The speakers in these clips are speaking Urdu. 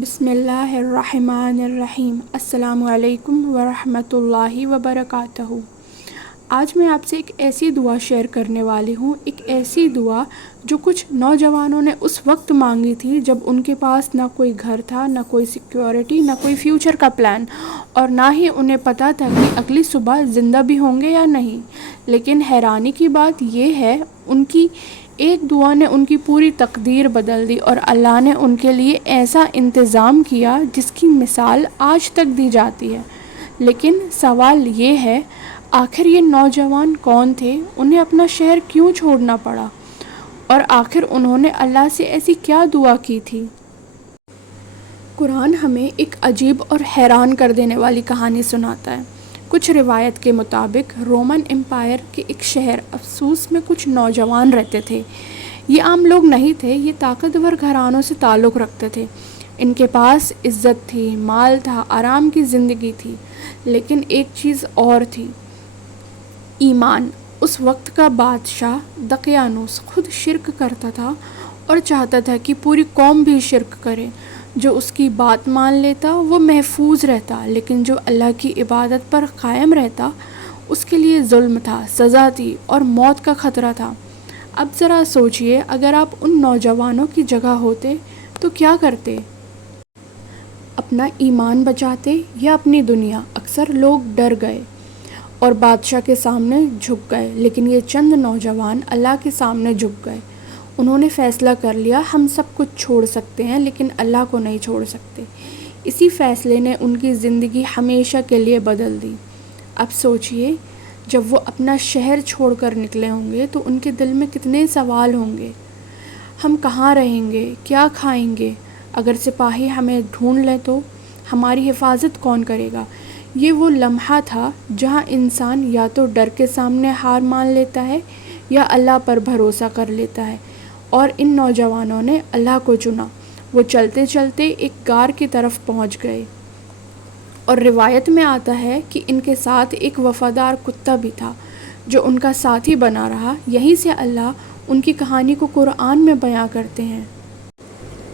بسم اللہ الرحمن الرحیم۔ السلام علیکم ورحمۃ اللہ وبرکاتہ۔ آج میں آپ سے ایک ایسی دعا شیئر کرنے والی ہوں، ایک ایسی دعا جو کچھ نوجوانوں نے اس وقت مانگی تھی جب ان کے پاس نہ کوئی گھر تھا، نہ کوئی سیکیورٹی، نہ کوئی فیوچر کا پلان، اور نہ ہی انہیں پتہ تھا کہ اگلی صبح زندہ بھی ہوں گے یا نہیں۔ لیکن حیرانی کی بات یہ ہے، ان کی ایک دعا نے ان کی پوری تقدیر بدل دی، اور اللہ نے ان کے لیے ایسا انتظام کیا جس کی مثال آج تک دی جاتی ہے۔ لیکن سوال یہ ہے، آخر یہ نوجوان کون تھے؟ انہیں اپنا شہر کیوں چھوڑنا پڑا؟ اور آخر انہوں نے اللہ سے ایسی کیا دعا کی تھی؟ قرآن ہمیں ایک عجیب اور حیران کر دینے والی کہانی سناتا ہے۔ کچھ روایت کے مطابق رومن امپائر کے ایک شہر افسوس میں کچھ نوجوان رہتے تھے۔ یہ عام لوگ نہیں تھے، یہ طاقتور گھرانوں سے تعلق رکھتے تھے۔ ان کے پاس عزت تھی، مال تھا، آرام کی زندگی تھی، لیکن ایک چیز اور تھی، ایمان۔ اس وقت کا بادشاہ دقیانوس خود شرک کرتا تھا اور چاہتا تھا کہ پوری قوم بھی شرک کرے۔ جو اس کی بات مان لیتا وہ محفوظ رہتا، لیکن جو اللہ کی عبادت پر قائم رہتا اس کے لیے ظلم تھا، سزا تھی اور موت کا خطرہ تھا۔ اب ذرا سوچئے، اگر آپ ان نوجوانوں کی جگہ ہوتے تو کیا کرتے؟ اپنا ایمان بچاتے یا اپنی دنیا؟ اکثر لوگ ڈر گئے اور بادشاہ کے سامنے جھک گئے، لیکن یہ چند نوجوان اللہ کے سامنے جھک گئے۔ انہوں نے فیصلہ کر لیا، ہم سب کچھ چھوڑ سکتے ہیں لیکن اللہ کو نہیں چھوڑ سکتے۔ اسی فیصلے نے ان کی زندگی ہمیشہ کے لیے بدل دی۔ اب سوچئے، جب وہ اپنا شہر چھوڑ کر نکلے ہوں گے تو ان کے دل میں کتنے سوال ہوں گے۔ ہم کہاں رہیں گے؟ کیا کھائیں گے؟ اگر سپاہی ہمیں ڈھونڈ لیں تو ہماری حفاظت کون کرے گا؟ یہ وہ لمحہ تھا جہاں انسان یا تو ڈر کے سامنے ہار مان لیتا ہے یا اللہ پر بھروسہ کر لیتا ہے، اور ان نوجوانوں نے اللہ کو چنا۔ وہ چلتے چلتے ایک غار کی طرف پہنچ گئے، اور روایت میں آتا ہے کہ ان کے ساتھ ایک وفادار کتا بھی تھا جو ان کا ساتھی بنا رہا۔ یہیں سے اللہ ان کی کہانی کو قرآن میں بیان کرتے ہیں۔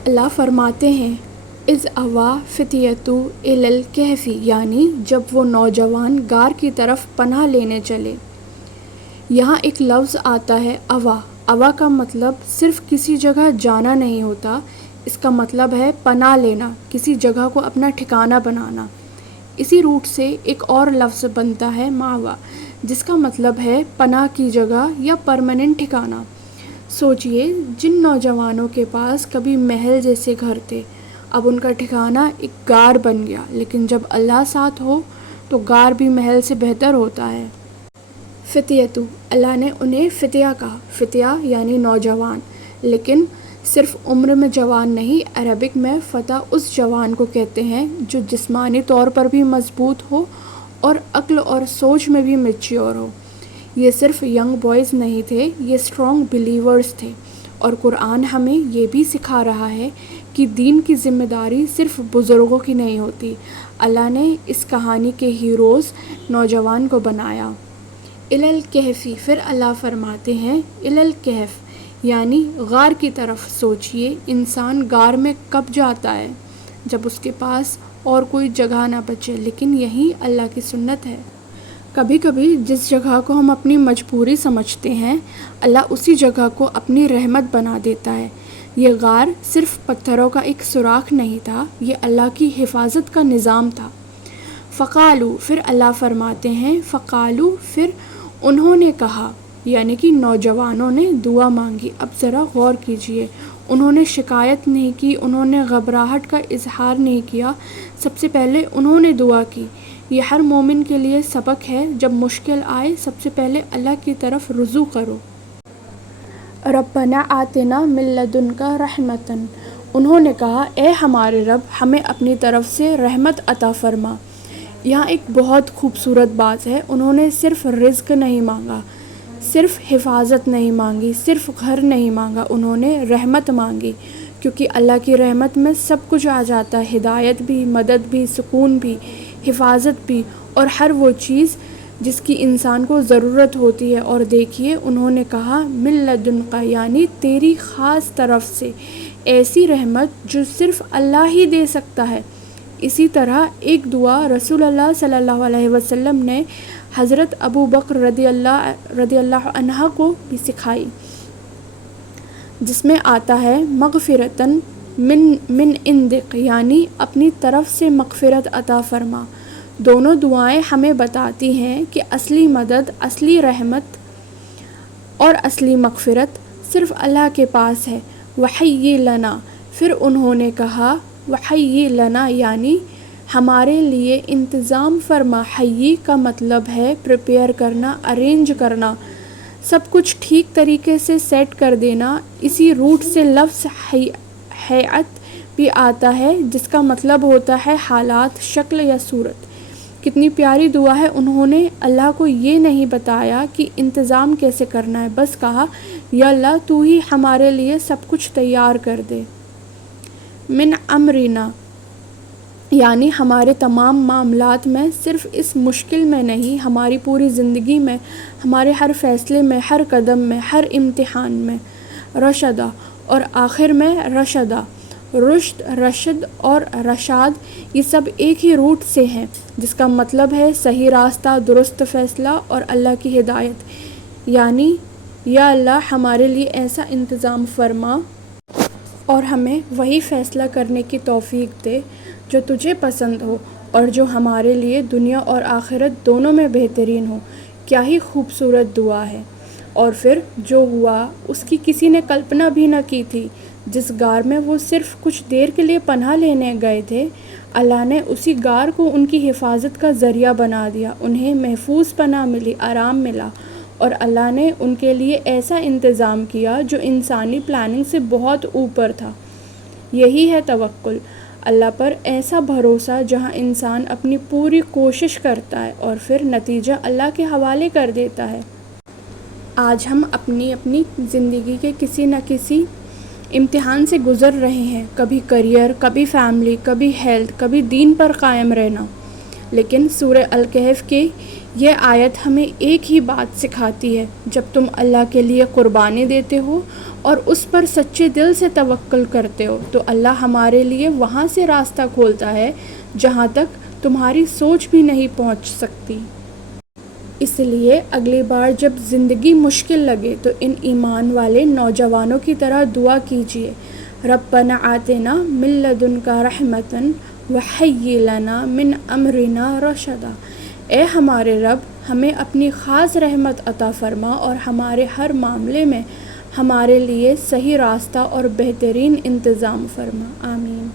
اللہ فرماتے ہیں، اذ اویٰ فتیۃ الی الکہف، یعنی جب وہ نوجوان غار کی طرف پناہ لینے چلے۔ یہاں ایک لفظ آتا ہے اویٰ۔ اویٰ کا مطلب صرف کسی جگہ جانا نہیں ہوتا، اس کا مطلب ہے پناہ لینا، کسی جگہ کو اپنا ٹھکانہ بنانا۔ اسی روٹ سے ایک اور لفظ بنتا ہے مأویٰ، جس کا مطلب ہے پناہ کی جگہ یا پرماننٹ ٹھکانہ۔ سوچئے، جن نوجوانوں کے پاس کبھی محل جیسے گھر تھے، اب ان کا ٹھکانہ ایک غار بن گیا۔ لیکن جب اللہ ساتھ ہو تو غار بھی محل سے بہتر ہوتا ہے۔ فتیۃ، اللہ نے انہیں فتیہ کہا۔ فتیہ یعنی نوجوان، لیکن صرف عمر میں جوان نہیں۔ عربک میں فتیٰ اس جوان کو کہتے ہیں جو جسمانی طور پر بھی مضبوط ہو اور عقل اور سوچ میں بھی میچیور ہو۔ یہ صرف ینگ بوائز نہیں تھے، یہ اسٹرانگ بلیورز تھے۔ اور قرآن ہمیں یہ بھی سکھا رہا ہے کہ دین کی ذمہ داری صرف بزرگوں کی نہیں ہوتی۔ اللہ نے اس کہانی کے ہیروز نوجوان کو بنایا۔ الی الکہف، پھر اللہ فرماتے ہیں الی الکہف یعنی غار کی طرف۔ سوچئے، انسان غار میں کب جاتا ہے؟ جب اس کے پاس اور کوئی جگہ نہ بچے، لیکن یہی اللہ کی سنت ہے۔ کبھی کبھی جس جگہ کو ہم اپنی مجبوری سمجھتے ہیں، اللہ اسی جگہ کو اپنی رحمت بنا دیتا ہے۔ یہ غار صرف پتھروں کا ایک سوراخ نہیں تھا، یہ اللہ کی حفاظت کا نظام تھا۔ فقالوا، پھر اللہ فرماتے ہیں فقالوا، پھر انہوں نے کہا، یعنی کہ نوجوانوں نے دعا مانگی۔ اب ذرا غور کیجئے، انہوں نے شکایت نہیں کی، انہوں نے گھبراہٹ کا اظہار نہیں کیا، سب سے پہلے انہوں نے دعا کی۔ یہ ہر مومن کے لیے سبق ہے، جب مشکل آئے سب سے پہلے اللہ کی طرف رجوع کرو۔ ربنا آتنا من لدنک رحمۃ، انہوں نے کہا، اے ہمارے رب، ہمیں اپنی طرف سے رحمت عطا فرما۔ یہاں ایک بہت خوبصورت بات ہے، انہوں نے صرف رزق نہیں مانگا، صرف حفاظت نہیں مانگی، صرف گھر نہیں مانگا، انہوں نے رحمت مانگی، کیونکہ اللہ کی رحمت میں سب کچھ آ جاتا ہے، ہدایت بھی، مدد بھی، سکون بھی، حفاظت بھی، اور ہر وہ چیز جس کی انسان کو ضرورت ہوتی ہے۔ اور دیکھیے، انہوں نے کہا من لدنک، یعنی تیری خاص طرف سے، ایسی رحمت جو صرف اللہ ہی دے سکتا ہے۔ اسی طرح ایک دعا رسول اللہ صلی اللہ علیہ وسلم نے حضرت ابو بکر رضی اللہ عنہ کو بھی سکھائی، جس میں آتا ہے مغفرتاً من عندک، یعنی اپنی طرف سے مغفرت عطا فرما۔ دونوں دعائیں ہمیں بتاتی ہیں کہ اصلی مدد، اصلی رحمت اور اصلی مغفرت صرف اللہ کے پاس ہے۔ وحیّ لنا، پھر انہوں نے کہا وحیّ لنا یعنی ہمارے لیے انتظام فرما۔ حیّ کا مطلب ہے پریپیئر کرنا، ارینج کرنا، سب کچھ ٹھیک طریقے سے سیٹ کر دینا۔ اسی روٹ سے لفظ ہیئت بھی آتا ہے، جس کا مطلب ہوتا ہے حالات، شکل یا صورت۔ کتنی پیاری دعا ہے۔ انہوں نے اللہ کو یہ نہیں بتایا کہ انتظام کیسے کرنا ہے، بس کہا یا اللہ تو ہی ہمارے لیے سب کچھ تیار کر دے۔ من امرنا یعنی ہمارے تمام معاملات میں، صرف اس مشکل میں نہیں، ہماری پوری زندگی میں، ہمارے ہر فیصلے میں، ہر قدم میں، ہر امتحان میں۔ رشدہ، اور آخر میں رشدہ، رشد، رشد اور رشاد یہ سب ایک ہی روٹ سے ہیں، جس کا مطلب ہے صحیح راستہ، درست فیصلہ اور اللہ کی ہدایت۔ یعنی یا اللہ ہمارے لیے ایسا انتظام فرما اور ہمیں وہی فیصلہ کرنے کی توفیق دے جو تجھے پسند ہو اور جو ہمارے لیے دنیا اور آخرت دونوں میں بہترین ہو۔ کیا ہی خوبصورت دعا ہے۔ اور پھر جو ہوا اس کی کسی نے کلپنا بھی نہ کی تھی۔ جس غار میں وہ صرف کچھ دیر کے لیے پناہ لینے گئے تھے، اللہ نے اسی غار کو ان کی حفاظت کا ذریعہ بنا دیا۔ انہیں محفوظ پناہ ملی، آرام ملا، اور اللہ نے ان کے لیے ایسا انتظام کیا جو انسانی پلاننگ سے بہت اوپر تھا۔ یہی ہے توکل، اللہ پر ایسا بھروسہ جہاں انسان اپنی پوری کوشش کرتا ہے اور پھر نتیجہ اللہ کے حوالے کر دیتا ہے۔ آج ہم اپنی زندگی کے کسی نہ کسی امتحان سے گزر رہے ہیں، کبھی کریئر، کبھی فیملی، کبھی ہیلتھ، کبھی دین پر قائم رہنا۔ لیکن سورہ الکہف کی یہ آیت ہمیں ایک ہی بات سکھاتی ہے، جب تم اللہ کے لیے قربانی دیتے ہو اور اس پر سچے دل سے توکل کرتے ہو تو اللہ ہمارے لیے وہاں سے راستہ کھولتا ہے جہاں تک تمہاری سوچ بھی نہیں پہنچ سکتی۔ اس لیے اگلی بار جب زندگی مشکل لگے تو ان ایمان والے نوجوانوں کی طرح دعا کیجیے، ربنا آتنا من لدنک رحمتا وہیئ لنا من امرنا رشدا۔ اے ہمارے رب، ہمیں اپنی خاص رحمت عطا فرما اور ہمارے ہر معاملے میں ہمارے لیے صحیح راستہ اور بہترین انتظام فرما۔ آمین۔